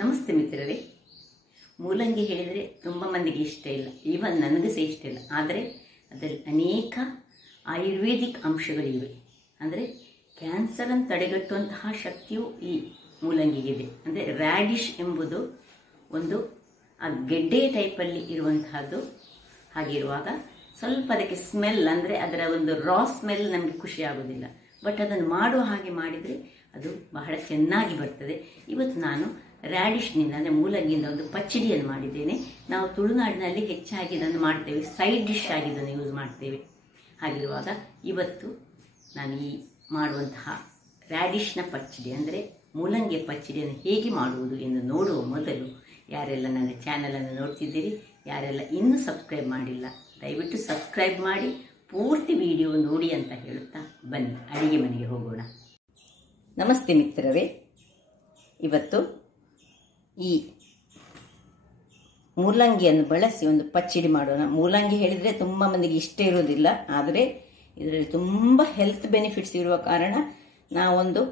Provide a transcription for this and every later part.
ನಮಸ್ತೆ ಮಿತ್ರರೇ. ಮೂಲಂಗಿ ಹೇಳಿದರೆ ತುಂಬ ಮಂದಿಗೆ ಇಷ್ಟ ಇಲ್ಲ, ಈವನ್ ನನಗೂ ಸಹ ಇಷ್ಟ ಇಲ್ಲ. ಆದರೆ ಅದರಲ್ಲಿ ಅನೇಕ ಆಯುರ್ವೇದಿಕ್ ಅಂಶಗಳಿವೆ. ಅಂದರೆ ಕ್ಯಾನ್ಸರನ್ನು ತಡೆಗಟ್ಟುವಂತಹ ಶಕ್ತಿಯು ಈ ಮೂಲಂಗಿಗಿದೆ. ಅಂದರೆ ರ್ಯಾಡಿಶ್ ಎಂಬುದು ಒಂದು ಆ ಗೆಡ್ಡೆ ಟೈಪಲ್ಲಿ ಇರುವಂತಹದ್ದು. ಹಾಗಿರುವಾಗ ಸ್ವಲ್ಪ ಅದಕ್ಕೆ ಸ್ಮೆಲ್, ಅಂದರೆ ಅದರ ಒಂದು ರಾ ಸ್ಮೆಲ್ ನಮಗೆ ಖುಷಿ ಆಗೋದಿಲ್ಲ. ಬಟ್ ಅದನ್ನು ಮಾಡುವ ಹಾಗೆ ಮಾಡಿದರೆ ಅದು ಬಹಳ ಚೆನ್ನಾಗಿ ಬರ್ತದೆ. ಇವತ್ತು ನಾನು ರ್ಯಾಡಿಶ್ನಿಂದ ಅಂದರೆ ಮೂಲಂಗಿಯಿಂದ ಒಂದು ಪಚ್ಚಡಿಯನ್ನು ಮಾಡಿದ್ದೇನೆ. ನಾವು ತುಳುನಾಡಿನಲ್ಲಿ ಹೆಚ್ಚಾಗಿ ಇದನ್ನು ಮಾಡ್ತೇವೆ, ಸೈಡ್ ಡಿಶ್ ಆಗಿ ಇದನ್ನು ಯೂಸ್ ಮಾಡ್ತೇವೆ. ಹಾಗಿರುವಾಗ ಇವತ್ತು ನಾನು ಈ ಮಾಡುವಂತಹ ರ್ಯಾಡಿಶ್ನ ಪಚ್ಚಡಿ ಅಂದರೆ ಮೂಲಂಗಿಯ ಪಚ್ಚಡಿಯನ್ನು ಹೇಗೆ ಮಾಡುವುದು ಎಂದು ನೋಡುವ ಮೊದಲು ಯಾರೆಲ್ಲ ನನ್ನ ಚಾನಲನ್ನು ನೋಡ್ತಿದ್ದೀರಿ, ಯಾರೆಲ್ಲ ಇನ್ನೂ ಸಬ್ಸ್ಕ್ರೈಬ್ ಮಾಡಿಲ್ಲ, ದಯವಿಟ್ಟು ಸಬ್ಸ್ಕ್ರೈಬ್ ಮಾಡಿ ಪೂರ್ತಿ ವಿಡಿಯೋ ನೋಡಿ ಅಂತ ಹೇಳುತ್ತಾ ಬನ್ನಿ ಅಡಿಗೆ ಮನೆಗೆ ಹೋಗೋಣ. ನಮಸ್ತೆ ಮಿತ್ರರೇ. ಇವತ್ತು ಈ ಮೂಲಂಗಿಯನ್ನು ಬಳಸಿ ಒಂದು ಪಚ್ಚಡಿ ಮಾಡೋಣ. ಮೂಲಂಗಿ ಹೇಳಿದರೆ ತುಂಬ ಮಂದಿಗೆ ಇಷ್ಟ ಇರೋದಿಲ್ಲ, ಆದರೆ ಇದರಲ್ಲಿ ತುಂಬ ಹೆಲ್ತ್ ಬೆನಿಫಿಟ್ಸ್ ಇರುವ ಕಾರಣ ನಾವೊಂದು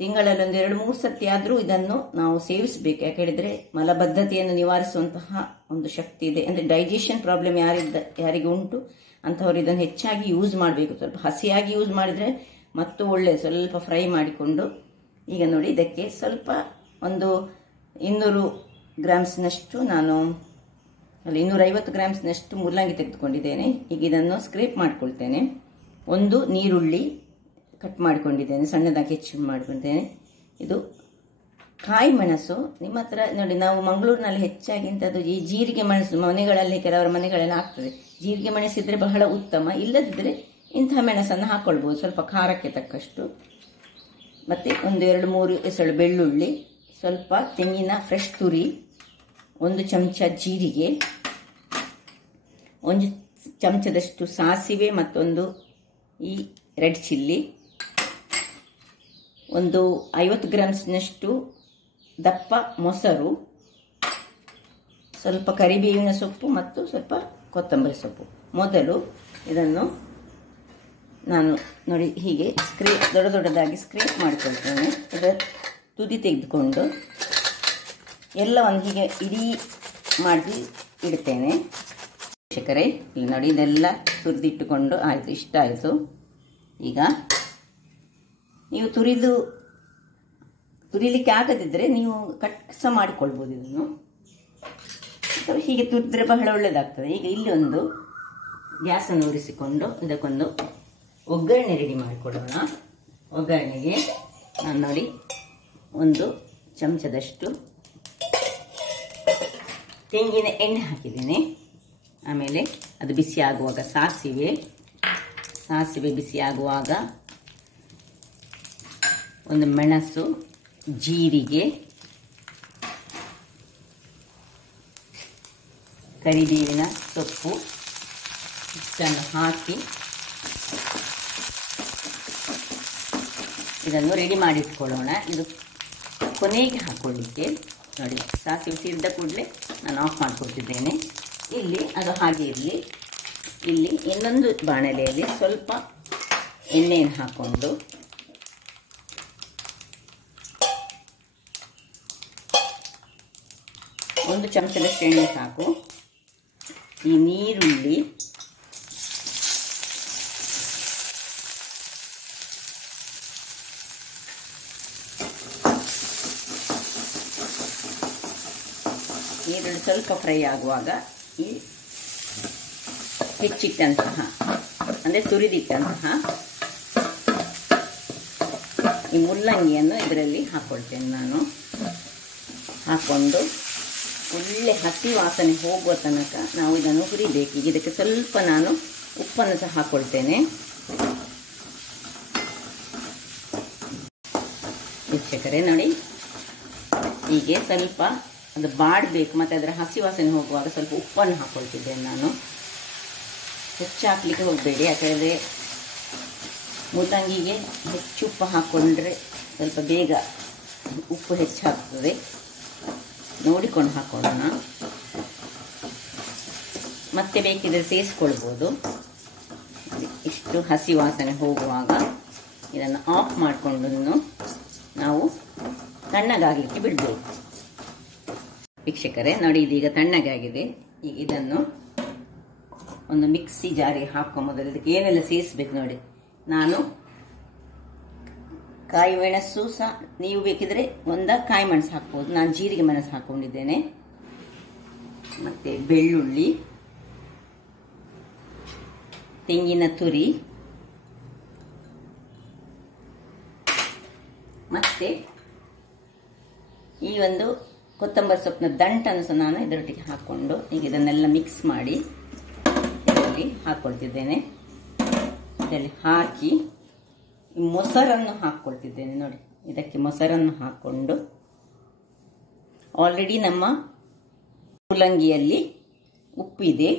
ತಿಂಗಳಲ್ಲಿ ಒಂದು 2-3 ಸತಿ ಆದರೂ ಇದನ್ನು ನಾವು ಸೇವಿಸಬೇಕು. ಯಾಕೆ ಹೇಳಿದರೆ ಮಲಬದ್ಧತೆಯನ್ನು ನಿವಾರಿಸುವಂತಹ ಒಂದು ಶಕ್ತಿ ಇದೆ. ಅಂದರೆ ಡೈಜೆಷನ್ ಪ್ರಾಬ್ಲಮ್ ಯಾರಿಗೆ ಉಂಟು ಅಂಥವ್ರು ಇದನ್ನು ಹೆಚ್ಚಾಗಿ ಯೂಸ್ ಮಾಡಬೇಕು. ಸ್ವಲ್ಪ ಹಸಿಯಾಗಿ ಯೂಸ್ ಮಾಡಿದರೆ ಮತ್ತು ಒಳ್ಳೆ ಸ್ವಲ್ಪ ಫ್ರೈ ಮಾಡಿಕೊಂಡು, ಈಗ ನೋಡಿ ಇದಕ್ಕೆ ಸ್ವಲ್ಪ ಒಂದು 200 ಗ್ರಾಮ್ಸ್ನಷ್ಟು ನಾನು 250 ಗ್ರಾಮ್ಸ್ನಷ್ಟು ಮೂಲಂಗಿ ತೆಗೆದುಕೊಂಡಿದ್ದೇನೆ. ಈಗ ಇದನ್ನು ಸ್ಕ್ರೇಪ್ ಮಾಡ್ಕೊಳ್ತೇನೆ. ಒಂದು ನೀರುಳ್ಳಿ ಕಟ್ ಮಾಡಿಕೊಂಡಿದ್ದೇನೆ, ಸಣ್ಣದಾಗಿ ಹೆಚ್ಚು ಮಾಡಿಕೊಂಡಿದ್ದೇನೆ. ಇದು ಕಾಯಿ ಮೆಣಸು. ನಿಮ್ಮ ಹತ್ರ ನೋಡಿ, ನಾವು ಮಂಗಳೂರಿನಲ್ಲಿ ಹೆಚ್ಚಾಗಿ ಇಂಥದ್ದು ಈ ಜೀರಿಗೆ ಮೆಣಸು ಮನೆಗಳಲ್ಲಿ, ಕೆಲವರ ಮನೆಗಳಲ್ಲಿ ಆಗ್ತದೆ. ಜೀರಿಗೆ ಮೆಣಸಿದ್ರೆ ಬಹಳ ಉತ್ತಮ. ಇಲ್ಲದಿದ್ದರೆ ಇಂಥ ಮೆಣಸನ್ನು ಹಾಕ್ಕೊಳ್ಬೋದು, ಸ್ವಲ್ಪ ಖಾರಕ್ಕೆ ತಕ್ಕಷ್ಟು. ಮತ್ತು ಒಂದು 2-3 ಎಸಳು ಬೆಳ್ಳುಳ್ಳಿ, ಸ್ವಲ್ಪ ತೆಂಗಿನ ಫ್ರೆಶ್ ತುರಿ, 1 ಚಮಚ ಜೀರಿಗೆ, 1 ಚಮಚದಷ್ಟು ಸಾಸಿವೆ, ಮತ್ತೊಂದು ಈ ರೆಡ್ ಚಿಲ್ಲಿ, ಒಂದು 50 ಗ್ರಾಮ್ಸ್ನಷ್ಟು ದಪ್ಪ ಮೊಸರು, ಸ್ವಲ್ಪ ಕರಿಬೇವಿನ ಸೊಪ್ಪು ಮತ್ತು ಸ್ವಲ್ಪ ಕೊತ್ತಂಬರಿ ಸೊಪ್ಪು. ಮೊದಲು ಇದನ್ನು ನಾನು ನೋಡಿ ಹೀಗೆ ದೊಡ್ಡದಾಗಿ ಸ್ಕ್ರೇಪ್ ಮಾಡಿಕೊಳ್ತೇನೆ. ಇದರ ತುದಿ ತೆಗೆದುಕೊಂಡು ಎಲ್ಲವನ್ನು ಹೀಗೆ ಇಡೀ ಮಾಡಿ ಇಡ್ತೇನೆ. ವೀಕ್ಷಕರೇ, ಇಲ್ಲಿ ನೋಡಿ ಇದೆಲ್ಲ ತುರಿದಿಟ್ಟುಕೊಂಡು ಆಯಿತು, ಇಷ್ಟ ಆಯಿತು. ಈಗ ನೀವು ತುರಿಲಿಕ್ಕೆ ಆಗದಿದ್ದರೆ ನೀವು ಕಟ್ ಸಹ ಮಾಡಿಕೊಳ್ಬೋದು. ಇದನ್ನು ಹೀಗೆ ತುರಿದ್ರೆ ಬಹಳ ಒಳ್ಳೆಯದಾಗ್ತದೆ. ಈಗ ಇಲ್ಲಿ ಒಂದು ಗ್ಯಾಸನ್ನು ಉರಿಸಿಕೊಂಡು ಇದಕ್ಕೊಂದು ಒಗ್ಗರಣೆ ರೆಡಿ ಮಾಡಿಕೊಳ್ಳೋಣ. ಒಗ್ಗರಣೆಗೆ ನಾನು ನೋಡಿ 1 ಚಮಚದಷ್ಟು ತೆಂಗಿನ ಎಣ್ಣೆ ಹಾಕಿದ್ದೀನಿ. ಆಮೇಲೆ ಅದು ಬಿಸಿ ಆಗುವಾಗ ಸಾಸಿವೆ ಬಿಸಿ ಆಗುವಾಗ ಒಂದು ಮೆಣಸು, ಜೀರಿಗೆ, ಕರಿಬೇವಿನ ಸೊಪ್ಪು ಇಷ್ಟನ್ನು ಹಾಕಿ ಇದನ್ನು ರೆಡಿ ಮಾಡಿಟ್ಕೊಳ್ಳೋಣ. ಇದು ಕೊನೆಗೆ ಹಾಕೊಳ್ಳಿಕ್ಕೆ ನೋಡಿ, ಸಾಸಿವೆ ಸಿಡಿದ ಕೂಡಲೇ ನಾನು ಆಫ್ ಮಾಡಿಕೊಡ್ತಿದ್ದೇನೆ. ಇಲ್ಲಿ ಅದು ಹಾಗೆ ಇರಲಿ. ಇಲ್ಲಿ ಇನ್ನೊಂದು ಬಾಣಲೆಯಲ್ಲಿ ಸ್ವಲ್ಪ ಎಣ್ಣೆಯನ್ನು ಹಾಕ್ಕೊಂಡು ಒಂದು ಚಮಚದಷ್ಟು ಎಣ್ಣೆ ಸಾಕು. ಈ ನೀರುಳ್ಳಿ, ಸ್ವಲ್ಪ ಫ್ರೈ ಆಗುವಾಗ ಈ ಹೆಚ್ಚಿಟ್ಟಂತಹ ಅಂದರೆ ತುರಿದಿಟ್ಟಂತಹ ಈ ಮುಲ್ಲಂಗಿಯನ್ನು ಇದರಲ್ಲಿ ಹಾಕ್ಕೊಳ್ತೇನೆ. ನಾನು ಹಾಕ್ಕೊಂಡು ಒಳ್ಳೆ ಹಸಿ ವಾಸನೆ ಹೋಗುವ ತನಕ ನಾವು ಇದನ್ನು ಹುರಿಬೇಕು. ಈಗ ಇದಕ್ಕೆ ಸ್ವಲ್ಪ ನಾನು ಉಪ್ಪನ್ನು ಸಹ ಹಾಕ್ಕೊಳ್ತೇನೆ. ವೀಕ್ಷಕರೇ ನೋಡಿ, ಹೀಗೆ ಸ್ವಲ್ಪ ಅದು ಬಾಡಬೇಕು ಮತ್ತು ಅದರ ಹಸಿ ವಾಸನೆ ಹೋಗುವಾಗ ಸ್ವಲ್ಪ ಉಪ್ಪನ್ನು ಹಾಕ್ಕೊಳ್ತಿದ್ದೇನೆ ನಾನು. ಹೆಚ್ಚು ಹಾಕಲಿಕ್ಕೆ ಹೋಗಬೇಡಿ, ಯಾಕಂದರೆ ಮೂಲಂಗಿಗೆ ಹೆಚ್ಚು ಉಪ್ಪು ಹಾಕ್ಕೊಂಡ್ರೆ ಸ್ವಲ್ಪ ಬೇಗ ಉಪ್ಪು ಹೆಚ್ಚಾಗ್ತದೆ. ನೋಡಿಕೊಂಡು ಹಾಕೊಳ್ಳೋಣ. ಮತ್ತೆ ಬೇಕಿದ್ರೆ ಸೇರಿಸ್ಕೊಳ್ಬೋದು. ಇಷ್ಟು ಹಸಿ ವಾಸನೆ ಹೋಗುವಾಗ ಇದನ್ನು ಆಫ್ ಮಾಡಿಕೊಂಡು ನಾವು ತಣ್ಣಗಾಗಲಿಕ್ಕೆ ಬಿಡಬೇಕು. ವೀಕ್ಷಕರೇ ನೋಡಿ, ಇದೀಗ ತಣ್ಣಗಾಗಿದೆ. ಈಗ ಇದನ್ನು ಒಂದು ಮಿಕ್ಸಿ ಜಾರಿಗೆ ಹಾಕೋ ಮೊದಲು ಇದಕ್ಕೆ ಏನೆಲ್ಲ ಸೇರಿಸಬೇಕು ನೋಡಿ. ನಾನು ಕಾಯಿ ಮೆಣಸು ಸಹ ನೀವು ಬೇಕಿದ್ರೆ ಕಾಯಿ ಮೆಣಸು ಹಾಕ್ಬೋದು. ನಾನು ಜೀರಿಗೆ ಮೆಣಸು ಹಾಕೊಂಡಿದ್ದೇನೆ. ಮತ್ತೆ ಬೆಳ್ಳುಳ್ಳಿ, ತೆಂಗಿನ ತುರಿ, ಮತ್ತೆ ಈ ಒಂದು ಕೊತ್ತಂಬರಿ ಸೊಪ್ಪಿನ ದಂಟನ್ನು ಸಹ ನಾನು ಇದರೊಟ್ಟಿಗೆ ಹಾಕೊಂಡು ಈಗ ಇದನ್ನೆಲ್ಲ ಮಿಕ್ಸ್ ಮಾಡಿ ಇದರಲ್ಲಿ ಹಾಕೊಳ್ತಿದ್ದೇನೆ. ಇದರಲ್ಲಿ ಹಾಕಿ ಮೊಸರನ್ನು ಹಾಕ್ಕೊಳ್ತಿದ್ದೇನೆ ನೋಡಿ. ಇದಕ್ಕೆ ಮೊಸರನ್ನು ಹಾಕೊಂಡು ಆಲ್ರೆಡಿ ನಮ್ಮ ಮೂಲಂಗಿಯಲ್ಲಿ ಉಪ್ಪಿದೆ.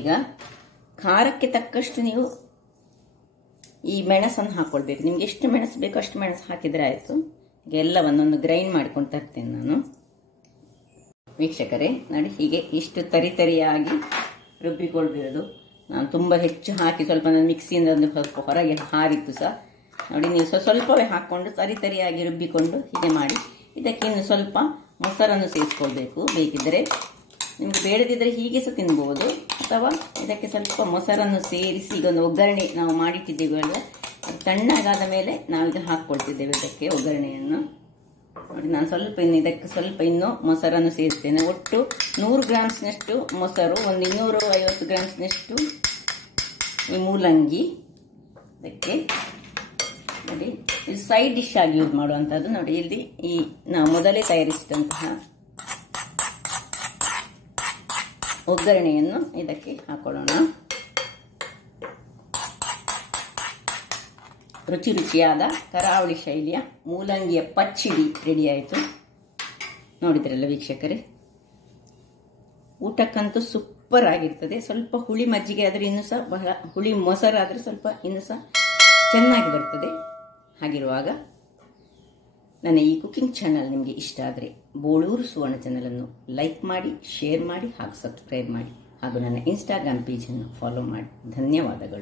ಈಗ ಖಾರಕ್ಕೆ ತಕ್ಕಷ್ಟು ನೀವು ಈ ಮೆಣಸನ್ನು ಹಾಕೊಳ್ಬೇಕು. ನಿಮ್ಗೆ ಎಷ್ಟು ಮೆಣಸು ಬೇಕೋ ಅಷ್ಟು ಮೆಣಸು ಹಾಕಿದ್ರೆ ಆಯಿತು. ಈಗ ಎಲ್ಲವನ್ನೊಂದು ಗ್ರೈಂಡ್ ಮಾಡ್ಕೊಂಡು ತರ್ತೇನೆ ನಾನು. ವೀಕ್ಷಕರೇ ನೋಡಿ, ಹೀಗೆ ಇಷ್ಟು ತರಿಯಾಗಿ ರುಬ್ಬಿಕೊಳ್ಬಿರೋದು. ನಾನು ತುಂಬ ಹೆಚ್ಚು ಹಾಕಿ ಸ್ವಲ್ಪ ನನ್ನ ಮಿಕ್ಸಿಯಿಂದ ಒಂದು ಸ್ವಲ್ಪ ಹೊರಗೆ ಹಾರಿತ್ತು ಸಹ ನೋಡಿ. ನೀವು ಸ್ವಲ್ಪವೇ ಹಾಕ್ಕೊಂಡು ತರಿಯಾಗಿ ರುಬ್ಬಿಕೊಂಡು ಹೀಗೆ ಮಾಡಿ. ಇದಕ್ಕೆ ಇನ್ನು ಸ್ವಲ್ಪ ಮೊಸರನ್ನು ಸೇರಿಸ್ಕೊಳ್ಬೇಕು. ಬೇಕಿದ್ದರೆ ನಿಮ್ಗೆ ಬೇಡದಿದ್ದರೆ ಹೀಗೆ ಸಹ ತಿನ್ಬೋದು, ಅಥವಾ ಇದಕ್ಕೆ ಸ್ವಲ್ಪ ಮೊಸರನ್ನು ಸೇರಿಸಿ ಈಗ ಒಂದು ಒಗ್ಗರಣೆ ನಾವು ಮಾಡಿಟ್ಟಿದ್ದೇವೆ ಅಲ್ವಾ, ಅದು ತಣ್ಣಗಾದ ಮೇಲೆ ನಾವೀಗ ಹಾಕ್ಕೊಳ್ತಿದ್ದೇವೆ ಇದಕ್ಕೆ ಒಗ್ಗರಣೆಯನ್ನು ನೋಡಿ. ನಾನು ಇದಕ್ಕೆ ಸ್ವಲ್ಪ ಇನ್ನೂ ಮೊಸರನ್ನು ಸೇರಿಸ್ತೇನೆ. ಒಟ್ಟು 100 ಗ್ರಾಮ್ಸ್ನಷ್ಟು ಮೊಸರು, ಒಂದು 250 ಗ್ರಾಮ್ಸ್ನಷ್ಟು ಈ ಮೂಲಂಗಿ. ಇದಕ್ಕೆ ನೋಡಿ, ಇದು ಸೈಡ್ ಡಿಶ್ ಆಗಿ ಯೂಸ್ ಮಾಡುವಂಥದ್ದು ನೋಡಿ. ಇಲ್ಲಿ ಈ ನಾವು ಮೊದಲೇ ತಯಾರಿಸಿದಂತಹ ಒಗ್ಗರಣೆಯನ್ನು ಇದಕ್ಕೆ ಹಾಕೊಳ್ಳೋಣ. ರುಚಿಯಾದ ಕರಾವಳಿ ಶೈಲಿಯ ಮೂಲಂಗಿಯ ಪಚ್ಚಡಿ ರೆಡಿ ಆಯಿತು. ನೋಡಿದ್ರಲ್ಲ ವೀಕ್ಷಕರೇ, ಊಟಕ್ಕಂತೂ ಸೂಪರ್ ಆಗಿರ್ತದೆ. ಸ್ವಲ್ಪ ಹುಳಿ ಮಜ್ಜಿಗೆ ಆದರೆ ಇನ್ನೂ ಸಹ ಬಹಳ, ಹುಳಿ ಮೊಸರಾದರೆ ಸ್ವಲ್ಪ ಇನ್ನೂ ಸಹ ಚೆನ್ನಾಗಿ ಬರ್ತದೆ. ಹಾಗಿರುವಾಗ ನನ್ನ ಈ ಕುಕಿಂಗ್ ಚಾನಲ್ ನಿಮಗೆ ಇಷ್ಟ ಆದರೆ ಬೋಳೂರು ಸುವರ್ಣ ಚಾನಲನ್ನು ಲೈಕ್ ಮಾಡಿ, ಶೇರ್ ಮಾಡಿ ಹಾಗೂ ಸಬ್ಸ್ಕ್ರೈಬ್ ಮಾಡಿ ಹಾಗೂ ನನ್ನ ಇನ್ಸ್ಟಾಗ್ರಾಮ್ ಪೇಜನ್ನು ಫಾಲೋ ಮಾಡಿ. ಧನ್ಯವಾದಗಳು.